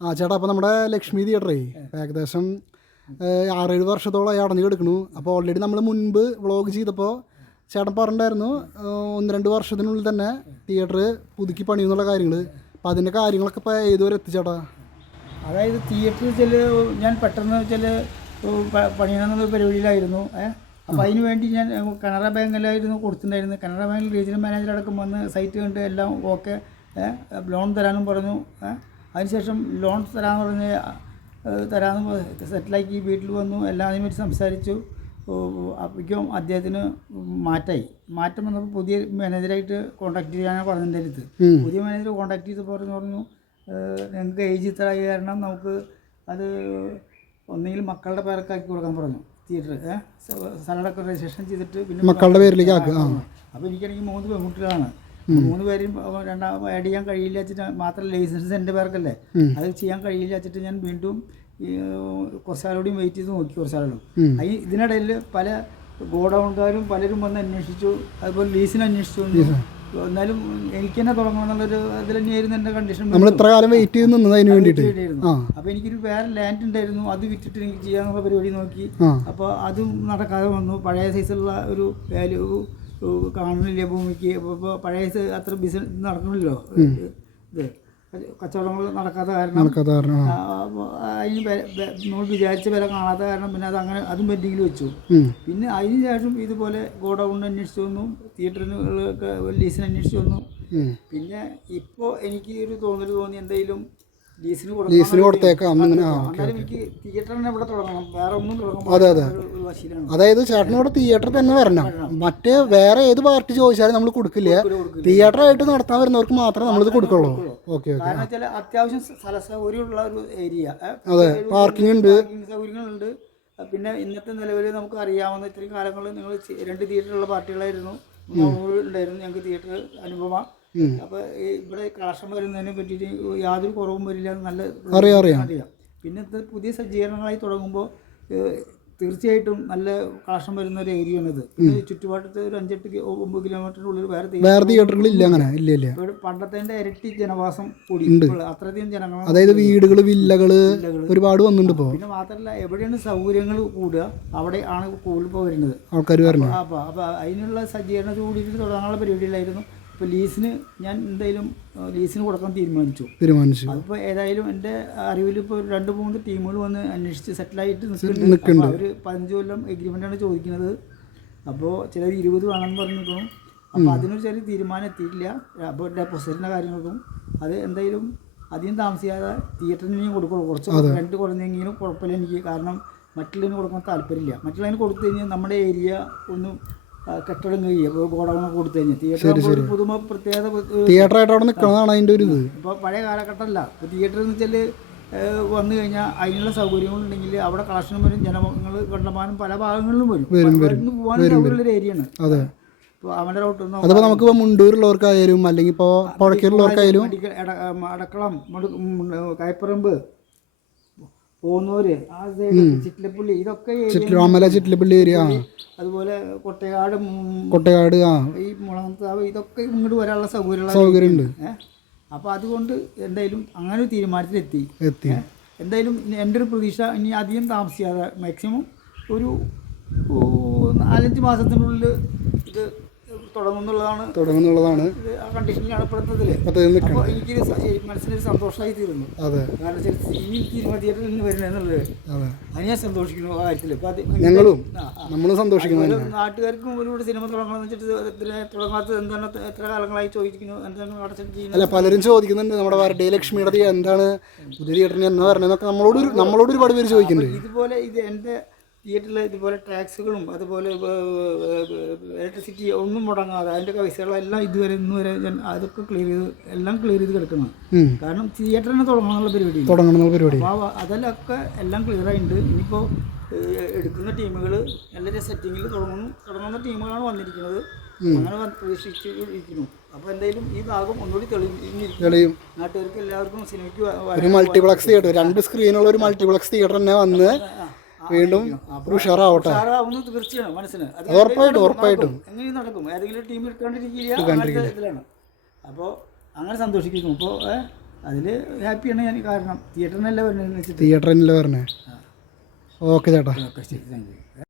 ആ ചേട്ടാ, അപ്പോൾ നമ്മുടെ ലക്ഷ്മി തിയേറ്ററേ ഏകദേശം 6-7 വർഷത്തോളമായി അടഞ്ഞു കിടക്കണു. അപ്പോൾ ഓൾറെഡി നമ്മൾ മുൻപ് വ്ളോഗ് ചെയ്തപ്പോൾ ചേട്ടൻ പറഞ്ഞിട്ടുണ്ടായിരുന്നു 1-2 വർഷത്തിനുള്ളിൽ തന്നെ തിയേറ്റർ പുതുക്കി പണിയുന്നുള്ള കാര്യങ്ങൾ. അപ്പോൾ അതിൻ്റെ കാര്യങ്ങളൊക്കെ ഇപ്പോൾ ഏതുവരെ എത്തിച്ചേട്ടാ? അതായത് തിയേറ്റർ ഞാൻ പെട്ടെന്ന് പണിയണമെന്നുള്ള പരിപാടിയിലായിരുന്നു. അപ്പോൾ അതിന് വേണ്ടി ഞാൻ കനറ ബാങ്കിലായിരുന്നു കൊടുത്തിട്ടുണ്ടായിരുന്നു. കനറ ബാങ്കിൽ റീജിയണൽ മാനേജർ അടക്കം വന്ന് സൈറ്റ് കണ്ട് എല്ലാം ഓക്കെ, ലോൺ തരാനും പറഞ്ഞു. അതിനുശേഷം ലോൺ തരാമെന്ന് സെറ്റിലാക്കി വീട്ടിൽ വന്നു. എല്ലാം അതിനെപ്പറ്റി സംസാരിച്ചു. അപ്പോഴേക്കും അദ്ദേഹത്തിന് മാറ്റം വന്നപ്പോൾ പുതിയ മാനേജറായിട്ട് കോൺടാക്ട് ചെയ്യാനാണ് പറഞ്ഞതിൻ്റെ അടുത്ത്. പുതിയ മാനേജർ കോൺടാക്ട് ചെയ്ത് പറഞ്ഞു ഞങ്ങൾക്ക് ഏജ് ഇത്ര ആയി കാരണം നമുക്ക് അത് ഒന്നെങ്കിൽ മക്കളുടെ പേർക്കാക്കി കൊടുക്കാൻ പറഞ്ഞു. തിയേറ്റർ സ്ഥലമൊക്കെ രജിസ്ട്രേഷൻ ചെയ്തിട്ട് പിന്നെ മക്കളുടെ പേരിലേക്ക് ആക്കുക. അപ്പോൾ എനിക്കാണെങ്കിൽ 3 പെൺകുട്ടികളാണ്. 3 പേരെയും ആഡ് ചെയ്യാൻ കഴിയില്ല വെച്ചിട്ട്, മാത്രമല്ല ലൈസൻസ് എൻ്റെ പേർക്കല്ലേ, അത് ചെയ്യാൻ കഴിയില്ല വെച്ചിട്ട് ഞാൻ വീണ്ടും കുറച്ചാളോടെയും വെയിറ്റ് ചെയ്ത് നോക്കി. കുറച്ചാളും ഇതിനിടയിൽ പല ഗോഡൗൺകാരും പലരും വന്ന് അന്വേഷിച്ചു, അതുപോലെ ലീസിന് അന്വേഷിച്ചു. എന്നാലും എനിക്ക് തന്നെ തുടങ്ങണം എന്നുള്ളൊരു അതിൽ തന്നെയായിരുന്നു എൻ്റെ കണ്ടീഷൻ. നമ്മൾ ഇത്ര കാലം വെയിറ്റ് ചെയ്ത് നിന്നതിന് വേണ്ടിയിട്ട്. അപ്പോൾ എനിക്കൊരു വേറെ ലാൻഡ് ഉണ്ടായിരുന്നു, അത് വിറ്റിട്ട് എനിക്ക് ചെയ്യാനുള്ള പരിപാടി നോക്കി. അപ്പോൾ അതും നടക്കാതെ വന്നു. പഴയ സൈസുള്ള ഒരു വാല്യൂ കാണുന്നില്ല ഭൂമിക്ക്. ഇപ്പോൾ പഴയ അത്ര ബിസിനസ് നടക്കണില്ലല്ലോ, ഇത് കച്ചവടങ്ങൾ നടക്കാത്ത കാരണം അതിന് നമ്മൾ വിചാരിച്ച വില കാണാത്ത കാരണം പിന്നെ അതും പെൻഡിങ്ങിൽ വെച്ചു. പിന്നെ അതിന് ശേഷം ഇതുപോലെ ഗോഡൗണിന് അന്വേഷിച്ചു വന്നു, തിയേറ്ററിനുകളൊക്കെ ലീസിന് അന്വേഷിച്ചു വന്നു. പിന്നെ ഇപ്പോൾ എനിക്ക് ഒരു തോന്നി എന്തെങ്കിലും ലീസിന് കൊടുത്തേക്കാം. എനിക്ക് തിയേറ്റർ തന്നെ ഇവിടെ തുടങ്ങണം, വേറെ ഒന്നും തുടങ്ങണം. അതായത് ചേട്ടനോട് തിയേറ്റർ തന്നെ വരണം. മറ്റേ വേറെ ഏത് പാർട്ടി ചോദിച്ചാലും നമ്മൾ കൊടുക്കില്ല. തിയേറ്റർ ആയിട്ട് നടത്താൻ വരുന്നവർക്ക് മാത്രമേ നമ്മളിത് കൊടുക്കുള്ളൂ. ഓക്കെ. കാരണം വെച്ചാൽ അത്യാവശ്യം സ്ഥല സൗകര്യമുള്ള ഒരു ഏരിയ, അതെ, പാർക്കിംഗ് ഉണ്ട്, സൗകര്യങ്ങളുണ്ട്. പിന്നെ ഇന്നത്തെ നിലവിൽ നമുക്ക് അറിയാവുന്ന ഇത്രയും കാലങ്ങളിൽ നിങ്ങൾ 2 തിയേറ്ററുള്ള പാർട്ടികളായിരുന്നു ഉണ്ടായിരുന്നു ഞങ്ങൾക്ക് തിയേറ്റർ അനുഭവം. അപ്പോൾ ഇവിടെ കളക്ഷൻ വരുന്നതിനെ പറ്റിയിട്ട് യാതൊരു കുറവും വരില്ല, നല്ല അറിയാം. പിന്നെ പുതിയ സജ്ജീകരണങ്ങളായി തുടങ്ങുമ്പോൾ തീർച്ചയായിട്ടും നല്ല കളക്ഷൻ വരുന്ന ഒരു ഏരിയയാണിത്. പിന്നെ ചുറ്റുപാടത്ത് ഒരു 5-8-9 കിലോമീറ്ററിനുള്ളിൽ വേറെ തിയേറ്ററുകളില്ല. അങ്ങനെ ഇല്ല. പണ്ടത്തെ ഇരട്ടി ജനവാസം കൂടി, അത്രയധികം ജനങ്ങൾ, അതായത് വീടുകൾ, വില്ലകള് ഒരുപാട് വന്നിട്ടുണ്ട് ഇപ്പോൾ. പിന്നെ മാത്രമല്ല എവിടെയാണ് സൗകര്യങ്ങൾ കൂടുക അവിടെ ആണ് കൂടുതൽ വരുന്നത് ആൾക്കാർ വരുന്നത്. അപ്പോൾ അതിനുള്ള സജ്ജീകരണത്തിൽ കൂടിയിട്ട് തുടങ്ങാനുള്ള പരിപാടിയിലായിരുന്നു. ഇപ്പോൾ ഞാൻ എന്തായാലും ലീസിന് കൊടുക്കാൻ തീരുമാനിച്ചു. അതിപ്പോൾ ഏതായാലും എൻ്റെ അറിവിൽ ഇപ്പോൾ 2-3 ടീമുകൾ വന്ന് അന്വേഷിച്ച് സെറ്റിലായിട്ട് നിൽക്കുന്നുണ്ട്. അവർ 15 കൊല്ലം എഗ്രിമെൻ്റാണ് ചോദിക്കുന്നത്. അപ്പോൾ ചിലർ 20 വേണമെന്ന് പറഞ്ഞു നിൽക്കണം. അപ്പോൾ അതിനൊരു ചെറിയ തീരുമാനം എത്തിയിട്ടില്ല. അപ്പോൾ ഡെപ്പോസിറ്റിൻ്റെ കാര്യങ്ങൾക്കും അത് എന്തായാലും അധികം താമസിയാതെ തിയേറ്ററിന് കൊടുക്കുള്ളൂ. കുറച്ച് റെൻറ്റ് കുറഞ്ഞെങ്കിലും കുഴപ്പമില്ല എനിക്ക്, കാരണം മറ്റുള്ളതിന് കൊടുക്കാൻ താല്പര്യമില്ല. മറ്റുള്ളതിന് കൊടുത്തു കഴിഞ്ഞാൽ നമ്മുടെ ഏരിയ ഒന്നും കെട്ടിടം കഴിയുക, ഗോഡൗൺ കൊടുത്തു കഴിഞ്ഞാൽ തിയേറ്റർ പുതുമ പ്രത്യേകത തിയേറ്ററായിട്ട് അവിടെ നിൽക്കുന്നതാണ് അതിൻ്റെ ഒരു ഇത്. ഇപ്പോൾ പഴയ കാലഘട്ടമല്ല. ഇപ്പോൾ തിയേറ്റർ എന്ന് വെച്ചാൽ വന്നു കഴിഞ്ഞാൽ അതിനുള്ള സൗകര്യങ്ങളുണ്ടെങ്കിൽ അവിടെ കളക്ഷനും വരും, ജനങ്ങൾ കണ്ടമാനം പല ഭാഗങ്ങളിലും വരും. പോകാൻ സൗകര്യമുള്ളൊരു ഏരിയയാണ്. അതെ. ഇപ്പോൾ അവൻ്റെ റോട്ടൊന്നും അതിപ്പോൾ നമുക്കിപ്പോൾ മുണ്ടൂരുള്ളവർക്കായാലും അല്ലെങ്കിൽ ഇപ്പോൾ പുഴയ്ക്കലുള്ളവർക്കായാലും അടക്കളം, കൈപ്പറമ്പ്, പോന്നൂര്, ആ സൈഡ് ചിറ്റിലപ്പള്ളി, ഇതൊക്കെ ചിറ്റിലപ്പള്ളി ഏരിയ, അതുപോലെ കൊട്ടയാട്, ഈ മുളങ്ങത്താവ്, ഇതൊക്കെ ഇങ്ങോട്ട് വരാനുള്ള സൗകര്യമുണ്ട്. അപ്പോൾ അതുകൊണ്ട് എന്തായാലും അങ്ങനെ ഒരു തീരുമാനത്തിലെത്തി. എന്തായാലും എൻ്റെ ഒരു പ്രതീക്ഷ ഇനി അധികം താമസിയാതെ മാക്സിമം ഒരു 4-5 മാസത്തിനുള്ളിൽ ഇത് തുടങ്ങുന്നുള്ളതാണ് ആ കണ്ടീഷനിലാണ് ഇപ്പോഴത്തതിൽ. അപ്പോൾ എനിക്ക് മനസ്സിനൊരു സന്തോഷമായി തീരുന്നു. കാരണം ഇനി തിയേറ്ററിൽ നിന്ന് വരുന്നതെന്നുള്ളത് അത് ഞാൻ സന്തോഷിക്കുന്നു. ആ കാര്യത്തിൽ നാട്ടുകാർക്കും ഒരുപാട് സിനിമ തുടങ്ങണമെന്ന് വെച്ചിട്ട് തുടങ്ങാത്തത് എന്താണ്, എത്ര കാലങ്ങളായി ചോദിക്കുന്നു, എന്താണ് അടച്ചിട്ട് ചെയ്യുന്നത്. പലരും ചോദിക്കുന്നുണ്ട് നമ്മുടെ വരടേ ലക്ഷ്മിയുടെ എന്താണ് പുതിയ തിയേറ്ററിന് എന്നാ പറഞ്ഞതൊക്കെ നമ്മളോട് ഒരുപാട് പേര് ചോദിക്കുന്നുണ്ട്. ഇതുപോലെ ഇത് എൻ്റെ തിയേറ്ററിൽ ഇതുപോലെ ടാക്സുകളും അതുപോലെ ഇലക്ട്രിസിറ്റി ഒന്നും മുടങ്ങാതെ അതിൻ്റെ പൈസകളെല്ലാം ഇന്ന് വരെ അതൊക്കെ എല്ലാം ക്ലിയർ ചെയ്ത് കിടക്കണം. കാരണം തിയേറ്ററിനെ തുടങ്ങണമെന്നുള്ള പരിപാടി. അപ്പോൾ അതിലൊക്കെ എല്ലാം ക്ലിയർ ആയിട്ടുണ്ട്. ഇനിയിപ്പോൾ എടുക്കുന്ന ടീമുകൾ നല്ല സെറ്റിങ്ങിൽ തുടങ്ങുന്ന ടീമുകളാണ് വന്നിരിക്കുന്നത്. അങ്ങനെ പ്രതീക്ഷിച്ചിരിക്കുന്നു. അപ്പോൾ എന്തായാലും ഈ ഭാഗം ഒന്നുകൂടി തെളിയും. നാട്ടുകാർക്ക് എല്ലാവർക്കും സിനിമയ്ക്ക് ഒരു മൾട്ടിപ്ലക്സ് തിയേറ്റർ, 2 സ്ക്രീനുള്ള ഒരു മൾട്ടിപ്ലക്സ് തിയേറ്റർ തന്നെ വന്ന് വീണ്ടും ഉഷാറാവട്ടെ. തീർച്ചയാണ് മനസ്സിന് ഉറപ്പായിട്ടും എങ്ങനെ നടക്കും. ഏതെങ്കിലും ടീം എടുക്കാണ്ടിരിക്കുകയാണ്. അപ്പോൾ അങ്ങനെ സന്തോഷിക്കുന്നു. അപ്പോൾ അതിൽ ഹാപ്പിയാണ് ഞാൻ. കാരണം തിയേറ്ററിനല്ല വരുന്നതെന്ന് വെച്ചിട്ട്. തിയേറ്ററിനല്ലേ പറഞ്ഞേ. ഓക്കെ ചേട്ടാ. ഓക്കെ, ശരി, താങ്ക് യു.